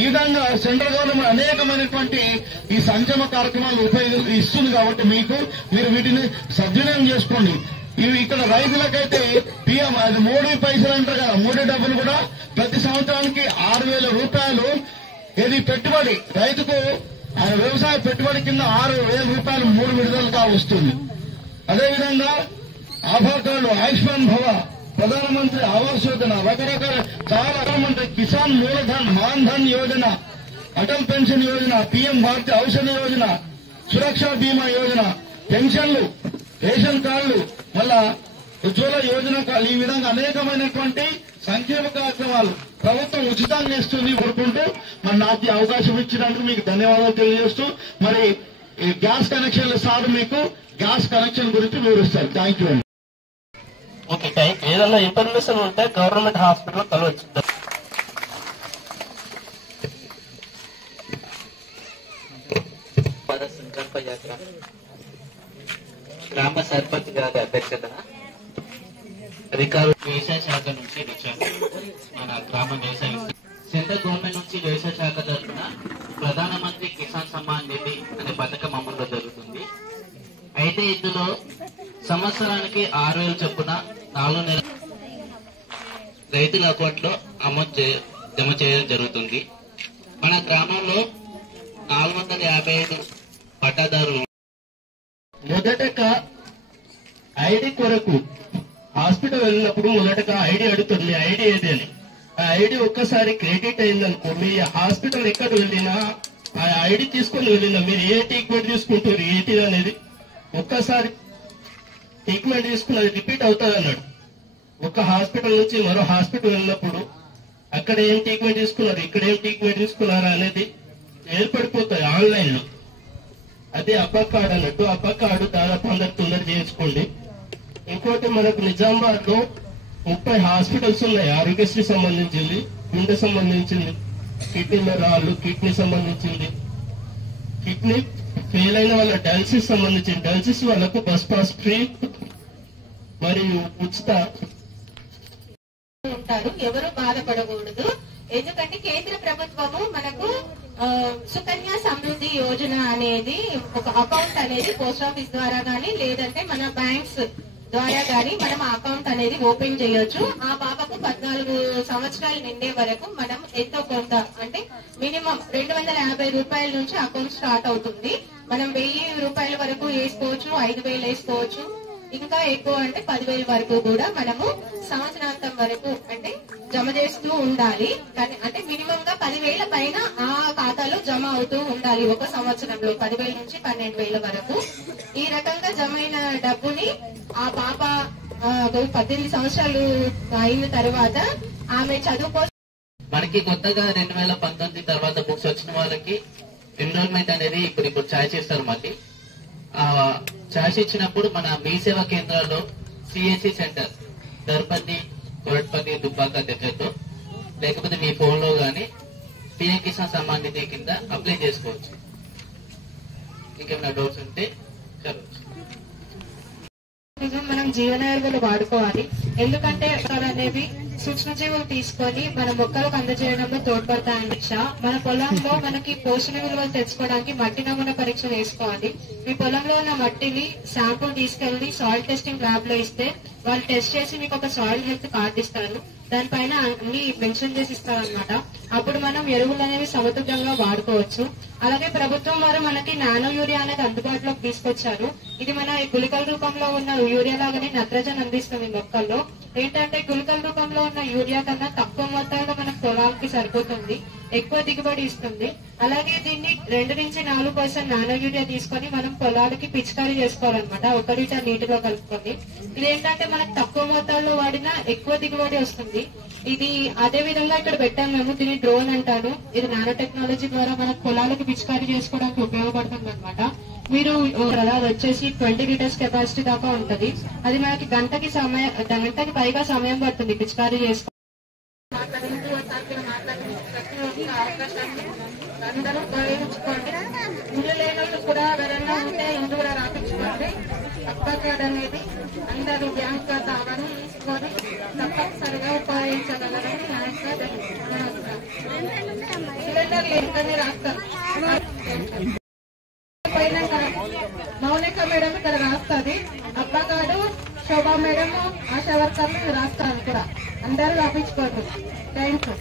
ఈ విధంగా central government అనేకమైనటువంటి ఈ సంక్షేమ కార్యక్రమాలు ఇస్తుంది కాబట్టి మీరు వీటిని సద్వినియోగం చేసుకోండి. ఇవి ఇక్కడ రైతులకైతే పిఎం అది మోడీ పైసలు అంటారు కదా, మోడీ డబ్బులు కూడా ప్రతి సంవత్సరానికి 6,000 రూపాయలు ఇది పెట్టుబడి రైతుకు వ్యవసాయ పెట్టుబడి కింద 6,000 రూపాయలు 3 విడుదలుగా వస్తుంది. అదేవిధంగా ఆభా కార్డు, ఆయుష్మాన్ భవ, ప్రధానమంత్రి ఆవాస్ యోజన, రకరకాల చాలా మంత్రి కిసాన్ మూలధన్ మాన్ ధన్ యోజన, అటల్ పెన్షన్ యోజన, పీఎం భారతీయ ఔషధ యోజన, సురక్షా బీమా యోజన, పెన్షన్లు, రేషన్ కార్డులు, మళ్ళా ఉజ్వల యోజన, ఈ విధంగా అనేకమైనటువంటి సంక్షేమ కార్యక్రమాలు ప్రభుత్వం ఉచితంగా ఇస్తుంది కోరుకుంటూ మరి నాకు ఈ అవకాశం ఇచ్చినందుకు మీకు ధన్యవాదాలు తెలియజేస్తూ మరి ఈ గ్యాస్ కనెక్షన్ల సార్ మీకు గ్యాస్ కనెక్షన్ గురించి వివరిస్తారు. థ్యాంక్ యూ అండి. ఓకే, ఏదైనా ఇన్ఫర్మేషన్ ఉంటే గవర్నమెంట్ హాస్పిటల్ కలవచ్చు. సంకల్ప యాత్ర గ్రామ సర్పంచ్ గారి అధ్యక్షతన అధికారులు వ్యవసాయ శాఖ నుంచి వచ్చారు. మన గ్రామ వ్యవసాయ సెంట్రల్ గవర్నమెంట్ నుంచి వ్యవసాయ శాఖ తరఫున ప్రధానమంత్రి కిసాన్ సమ్మాన్ నిధి అనే పథకం అమల్లో జరుగుతుంది. అయితే ఇందులో సంవత్సరానికి 6,000 చొప్పున 4 నెలలు రైతుల అకౌంట్ లో జమ చేయడం జరుగుతుంది. మన గ్రామంలో 455 పట్టాదారులు. మొదటగా ఐడి కొరకు హాస్పిటల్ వెళ్ళినప్పుడు మొదటగా ఐడి అడుగుతుంది, ఐడి ఏది అని. ఆ ఐడి ఒక్కసారి క్రెడిట్ అయిందనుకో, మీ హాస్పిటల్ ఎక్కడ వెళ్ళినా ఆ ఐడి తీసుకొని వెళ్ళినా మీరు ఏ ట్రీట్మెంట్ తీసుకుంటారు ఏంటి అనేది ఒక్కసారి ట్రీట్మెంట్ తీసుకున్నది రిపీట్ అవుతుంది అన్నాడు. ఒక హాస్పిటల్ నుంచి మరో హాస్పిటల్ వెళ్ళినప్పుడు అక్కడ ఏం ట్రీట్మెంట్ తీసుకున్నారు, ఇక్కడ ఏం ట్రీట్మెంట్ తీసుకున్నారా అనేది ఏర్పడిపోతాయి ఆన్లైన్ లో. అదే అబ్బా కార్డు అన్నట్టు. అబ్బా కార్డు దాదాపు అందరు తొందర చేయించుకోండి. ఇంకోటి మనకు నిజామాబాద్ లో 30 హాస్పిటల్స్ ఉన్నాయి. ఆరోగ్యశ్రీ సంబంధించింది, గుండె సంబంధించింది, కిడ్నీలో రాళ్ళు, కిడ్నీ సంబంధించింది, కిడ్నీ ఫెయిల్ అయిన వాళ్ళ డయాలసిస్ సంబంధించింది. డయాలసిస్ వాళ్ళకు బస్ పాస్ ఫ్రీ మరియు ఉచిత ఉంటారు. ఎవరు బాధపడకూడదు. ఎందుకంటే కేంద్ర ప్రభుత్వము మనకు సుకన్య సమృద్ధి యోజన అనేది ఒక అకౌంట్ అనేది పోస్ట్ ఆఫీస్ ద్వారా గానీ లేదంటే మన బ్యాంక్స్ ద్వారా గానీ మనం అకౌంట్ అనేది ఓపెన్ చేయొచ్చు. ఆ పాపకు 14 సంవత్సరాలు నిండే వరకు మనం ఎంతో కొంత అంటే మినిమం 250 రూపాయల నుంచి అకౌంట్ స్టార్ట్ అవుతుంది. మనం 1000 రూపాయల వరకు వేసుకోవచ్చు, 5,000 వేసుకోవచ్చు, ఇంకా ఎక్కువ అంటే 10,000 వరకు కూడా మనము సంవత్సరాంతం వరకు అంటే జమ చేస్తూ ఉండాలి. అంటే మినిమం గా 10,000 పైన ఆ ఖాతాలో జమ అవుతూ ఉండాలి. ఒక సంవత్సరంలో 10,000 నుంచి 12,000 వరకు. ఈ రకంగా జమ అయిన డబ్బుని ఆ పాప 18 సంవత్సరాలు అయిన తర్వాత ఆమె చదువుకో. మనకి కొత్తగా 2019 తర్వాత బుక్స్ వచ్చిన వాళ్ళకి ఎన్రోల్మెంట్ అనేది ఇప్పుడు ఛాయిస్ ఇస్తారు. మళ్ళీ ఛాయిస్ ఇచ్చినప్పుడు మన మీ సేవా కేంద్రాల్లో సిఎస్సి సెంటర్ దర్పల్లి, కొరట్పల్లి, దుబ్బాక దగ్గరలో లేకపోతే మీ ఫోన్ లో గానీ పిఎం కిసాన్ సమ్మాన్ నిధి కింద అప్లై చేసుకోవచ్చు. ఇంకేమైనా డౌట్స్ ఉంటే చదవచ్చు. మనం జీవనెరువులు వాడుకోవాలి. ఎందుకంటే అనేవి సూక్ష్మజీవులు తీసుకొని మన మొక్కలకు అందజేయడంలో తోడ్పడతాయని మన పొలంలో మనకి పోషణ విలువలు తెచ్చుకోవడానికి మట్టి నమూనా పరీక్ష వేసుకోవాలి. మీ పొలంలో ఉన్న మట్టిని శాంపుల్ తీసుకెళ్లి సాయిల్ టెస్టింగ్ ల్యాబ్ లో ఇస్తే వాళ్ళు టెస్ట్ చేసి మీకు ఒక సాయిల్ హెల్త్ కార్డు ఇస్తారు. దానిపైన అన్ని మెన్షన్ చేసి ఇస్తారనమాట. అప్పుడు మనం ఎరువులు అనేవి సమతుల్యంగా వాడుకోవచ్చు. అలాగే ప్రభుత్వం వారు మనకి నానో యూరియా అనేది అందుబాటులోకి తీసుకొచ్చారు. ఇది మన గుళికల రూపంలో ఉన్న యూరియా లాగానే నత్రజని అందిస్తుంది మొక్కల్లో. ఏంటంటే గుళికల రూపంలో ఉన్న యూరియా కన్నా తక్కువ మొత్తంలో మన పొలాలకి సరిపోతుంది, ఎక్కువ దిగుబడి ఇస్తుంది. అలాగే దీన్ని 2 నుంచి 4% నానో యూరియా తీసుకొని మనం పొలాలకి పిచికారీ చేసుకోవాలన్నమాట, 1 లీటర్ నీటిలో కలుపుకొని. ఇదేంటంటే మనకు తక్కువ మొత్తాల్లో వాడినా ఎక్కువ దిగుబడి వస్తుంది. ఇది అదే విధంగా ఇక్కడ పెట్టాము మేము, దీన్ని డ్రోన్ అంటారు. ఇది నానో టెక్నాలజీ ద్వారా మన పొలాలకు పిచికారీ చేసుకోవడానికి ఉపయోగపడుతుంది అనమాట. మీరు వచ్చేసి 20 లీటర్స్ కెపాసిటీ దాకా ఉంటది. అది మనకి గంటకి పైగా సమయం పడుతుంది పిచికారీ చేసుకో. అందరూ ఉపయోగించుకోండి. ఇల్లు లేని వాళ్ళు కూడా ఎవరైనా ఉంటే ఇల్లు కూడా రాపించుకోండి. అప్పకార్డ్ అనేది అందరూ బ్యాంక్ ఖాతా అవన్నీ తీసుకొని తప్పనిసరిగా ఉపయోగించగలరని నా యొక్క క్యాలెండర్ లేకనే రాస్తారు. పోయినాక మౌనిక మేడం ఇక్కడ రాస్తుంది, అబ్బగాడు శోభా మేడం ఆశా వర్కర్లు రాస్తారు కూడా. అందరూ రాపించుకోండి. Thank you.